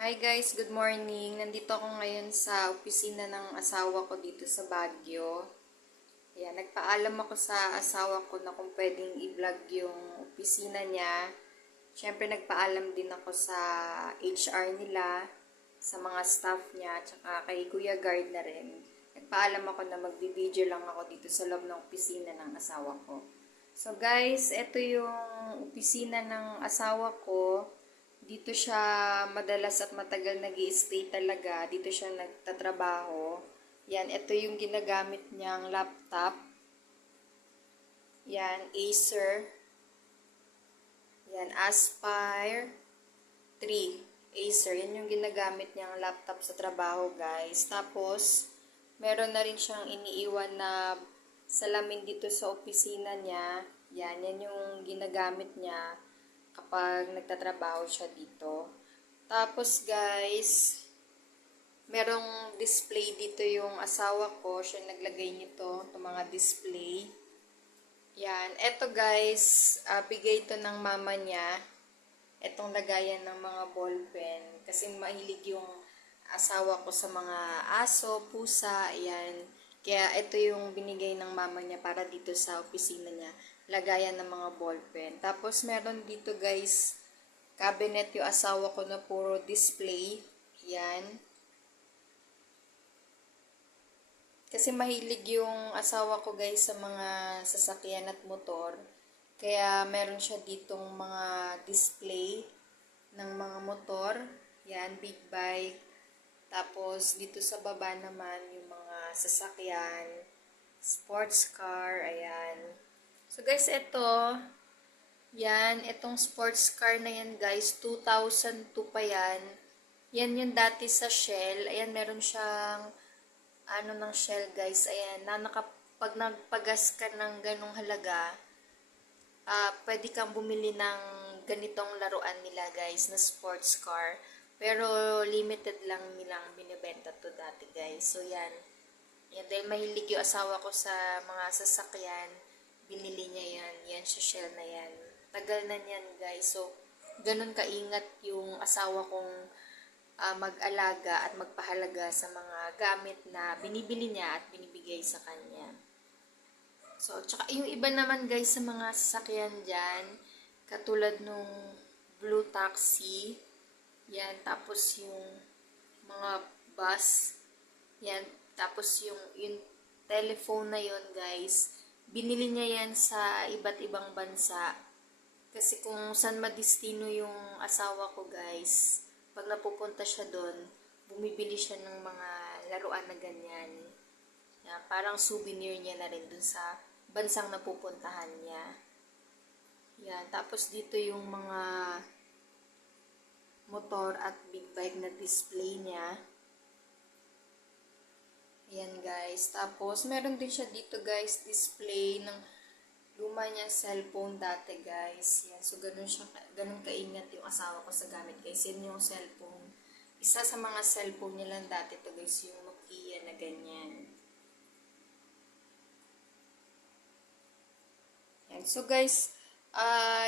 Hi guys, good morning. Nandito ako ngayon sa opisina ng asawa ko dito sa Baguio. Ayan, nagpaalam ako sa asawa ko na kung pwedeng i-vlog yung opisina niya. Siyempre nagpaalam din ako sa HR nila, sa mga staff niya, tsaka kay Kuya Guard na rin. Nagpaalam ako na magbi-video lang ako dito sa loob ng opisina ng asawa ko. So guys, ito yung opisina ng asawa ko. Dito siya madalas at matagal nag-i-stay talaga. Dito siya nagtatrabaho. Yan, ito yung ginagamit niyang laptop. Yan, Acer. Yan, Aspire 3. Acer, yan yung ginagamit niyang laptop sa trabaho, guys. Tapos, meron na rin siyang iniiwan na salamin dito sa opisina niya. Yan yung ginagamit niya kapag nagtatrabaho siya dito. Tapos guys, merong display dito yung asawa ko. Siya naglagay nito, itong mga display. Yan. Eto guys, bigay ito ng mama niya. Etong lagayan ng mga ballpen. Kasi mahilig yung asawa ko sa mga aso, pusa, yan. Kaya ito yung binigay ng mama niya para dito sa opisina niya. Lagayan ng mga ballpen. Tapos meron dito guys, cabinet yung asawa ko na puro display. Yan. Kasi mahilig yung asawa ko guys sa mga sasakyan at motor. Kaya meron siya ditong mga display ng mga motor. Yan, big bike. Tapos dito sa baba naman yung mga sasakyan, sports car, ayan. So guys, itong sports car na yan guys, 2002 pa yan. Yan yung dati sa Shell. Ayan, meron siyang ng Shell guys. Ayan, pag nagpagas ka ng ganong halaga, pwede kang bumili ng ganitong laruan nila guys na sports car. Pero limited lang nilang binibenta to dati guys. So yan. Yan dahil mahilig yung asawa ko sa mga sasakyan. Binili niya yan. Yan sa Shell na yan. Tagal na niyan guys. So ganun kaingat yung asawa kong mag-alaga at magpahalaga sa mga gamit na binibili niya at binibigay sa kanya. So, tsaka yung iba naman guys sa mga sasakyan dyan, katulad nung blue taxi, yan, tapos yung mga bus, yan, tapos yung telephone na yon guys, binili niya yan sa iba't ibang bansa. Kasi kung saan madistino yung asawa ko guys, pag napupunta siya doon, bumibili siya ng mga laruan na ganyan. Yan, parang souvenir niya na rin dun sa bansang napupuntahan niya. Yan, tapos dito yung mga motor at big bike na display niya. Ayan guys. Tapos meron din siya dito guys, display ng luma niya cellphone dati guys. Yan. So ganun kaingat yung asawa ko sa gamit guys. Yan yung cellphone. Isa sa mga cellphone niya lang dati to guys, yung Nokia na ganyan. Yan. So guys,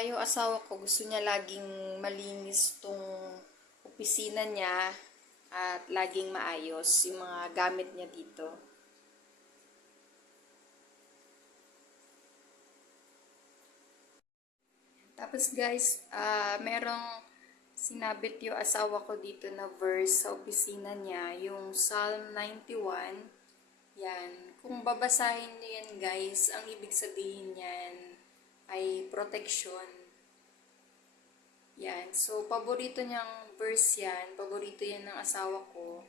yung asawa ko gusto niya laging malinis tong opisina niya at laging maayos yung mga gamit niya dito. Tapos guys, merong sinabit yung asawa ko dito na verse sa opisina niya, yung Psalm 91. Yan. Kung babasahin niyo yan guys, ang ibig sabihin niyan ay protection. Yan. So, paborito niyang verse yan. Paborito yan ng asawa ko.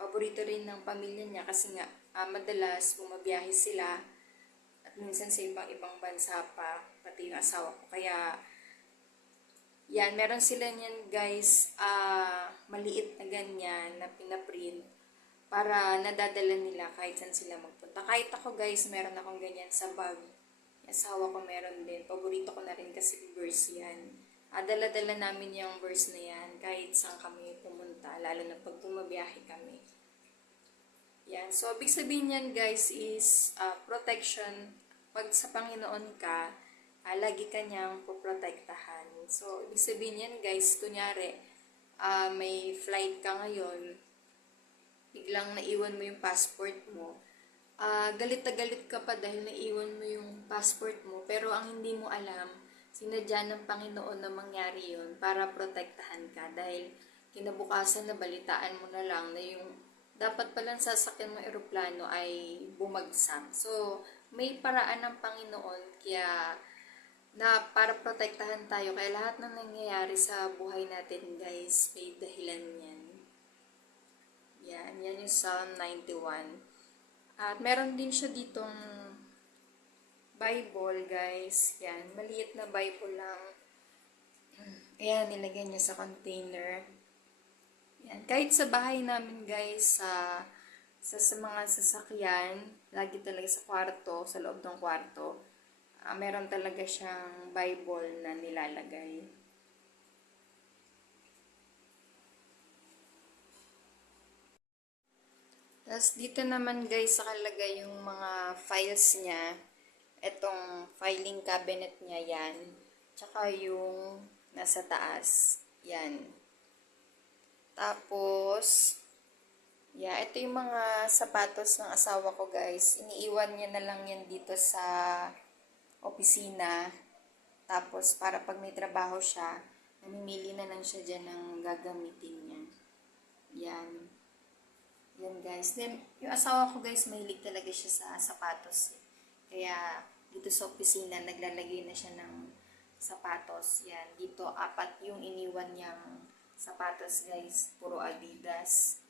Paborito rin ng pamilya niya kasi nga madalas bumabiyahe sila at minsan sa ibang bansa pa, pati yung asawa ko. Kaya, yan, meron sila niyan guys, maliit na ganyan na pinaprint para nadadala nila kahit saan sila magpunta. Kahit ako guys, meron akong ganyan sa bag. Yung asawa ko meron din. Paborito ko na rin kasi verse yan. Dala-dala namin yung verse na yan kahit saan kami pumunta, lalo na pag bumabiyahe kami. Yan. So, ibig sabihin yan guys is protection. Pag sa Panginoon ka, lagi ka niyang poprotektahan. So, ibig sabihin yan guys, kunyari, may flight ka ngayon, biglang naiwan mo yung passport mo, galit na galit ka pa dahil naiwan mo yung passport mo, pero ang hindi mo alam, sinadya ng Panginoon na mangyari yun para protektahan ka dahil kinabukasan na balitaan mo na lang na yung dapat palang sasakyan mo eroplano ay bumagsak. So, may paraan ng Panginoon kaya na para protektahan tayo. Kaya lahat ng nangyayari sa buhay natin, guys, may dahilan yan. Yan yung Psalm 91. At meron din siya ditong Bible, guys. Yan, maliit na Bible lang. Ayan, nilagay niya sa container. Yan, kahit sa bahay namin, guys, sa mga sasakyan, lagi talaga sa kwarto, sa loob ng kwarto, meron talaga siyang Bible na nilalagay. Tapos dito naman guys, sakalagay yung mga files niya. Etong filing cabinet niya yan. Tsaka yung nasa taas. Yan. Tapos, ito yung mga sapatos ng asawa ko guys. Iniiwan niya na lang yan dito sa opisina. Tapos, para pag may trabaho siya, namimili na lang siya dyan ng gagamitin niya. Yan. Yan guys. Then, yung asawa ko guys, mahilig talaga siya sa sapatos. Kaya, dito sa opisina, naglalagay na siya ng sapatos. Yan. Dito, 4 yung iniwan niyang sapatos guys. Puro Adidas.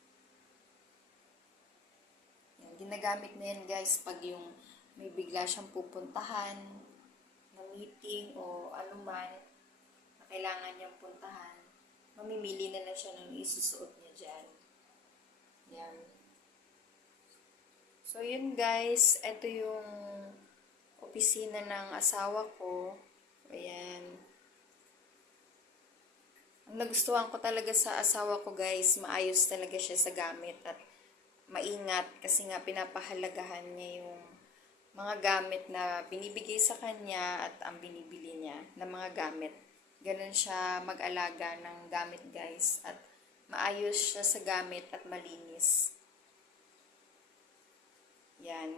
Yan. Ginagamit na yan guys pag yung may bigla siyang pupuntahan na meeting o anuman na kailangan niyang puntahan. Mamimili na lang siya ng isusuot niya dyan. Yan. So, yun guys. Ito yung opisina ng asawa ko. Ayan. Ang nagustuhan ko talaga sa asawa ko guys, maayos talaga siya sa gamit at maingat kasi nga pinapahalagahan niya yung mga gamit na binibigay sa kanya at ang binibili niya na mga gamit. Ganun siya mag-alaga ng gamit guys at maayos siya sa gamit at malinis. Yan.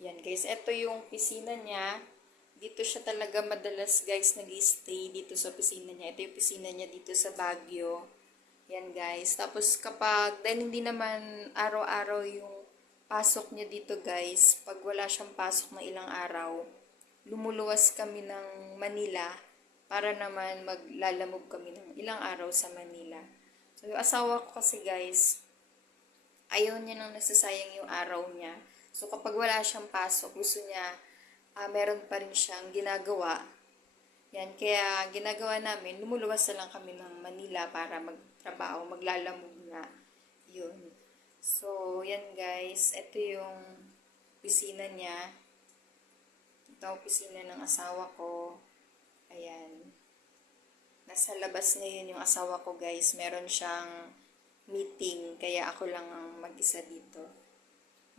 Yan guys. Ito yung opisina niya. Dito siya talaga madalas guys nag-stay dito sa opisina niya. Ito yung opisina niya dito sa Baguio. Yan guys. Tapos kapag, dahil hindi naman araw-araw yung pasok niya dito guys, pag wala siyang pasok na ilang araw, lumuluwas kami ng Manila para naman maglalamog kami ng ilang araw sa Manila. So, yung asawa ko kasi guys, ayaw niya nang nasasayang yung araw niya. So, kapag wala siyang pasok, gusto niya, meron pa rin siyang ginagawa. Yan, kaya ginagawa namin, lumuluwas na lang kami ng Manila para magtrabaho, maglalamog nga. Yun. So, yan guys, ito yung opisina niya. Ito ang opisina ng asawa ko. Ayan. Nasa labas ngayon yung asawa ko guys. Meron siyang meeting. Kaya ako lang ang mag-isa dito.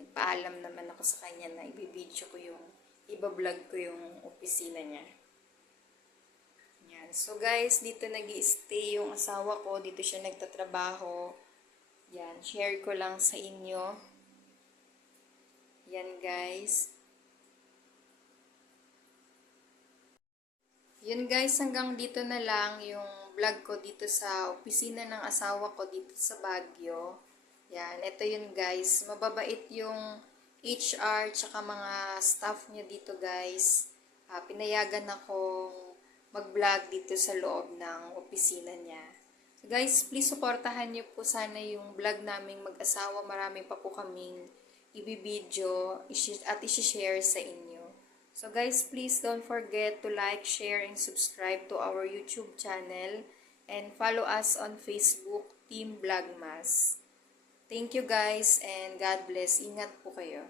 Nagpaalam naman ako sa kanya na ibibidyo ko yung, ibablog ko yung opisina niya. Yan. So guys, dito nag-i-stay yung asawa ko. Dito siya nagtatrabaho. Yan. Share ko lang sa inyo. Yan guys. Yun guys, hanggang dito na lang yung vlog ko dito sa opisina ng asawa ko dito sa Baguio. Yan, ito yun guys. Mababait yung HR tsaka mga staff niya dito guys. Pinayagan akong mag-vlog dito sa loob ng opisina niya. So guys, please supportahan niyo po sana yung vlog naming mag-asawa. Marami pa po kaming ibibidyo at isi-share sa inyo. So guys, please don't forget to like, share, and subscribe to our YouTube channel and follow us on Facebook, Team Vlogmas. Thank you guys and God bless. Ingat po kayo.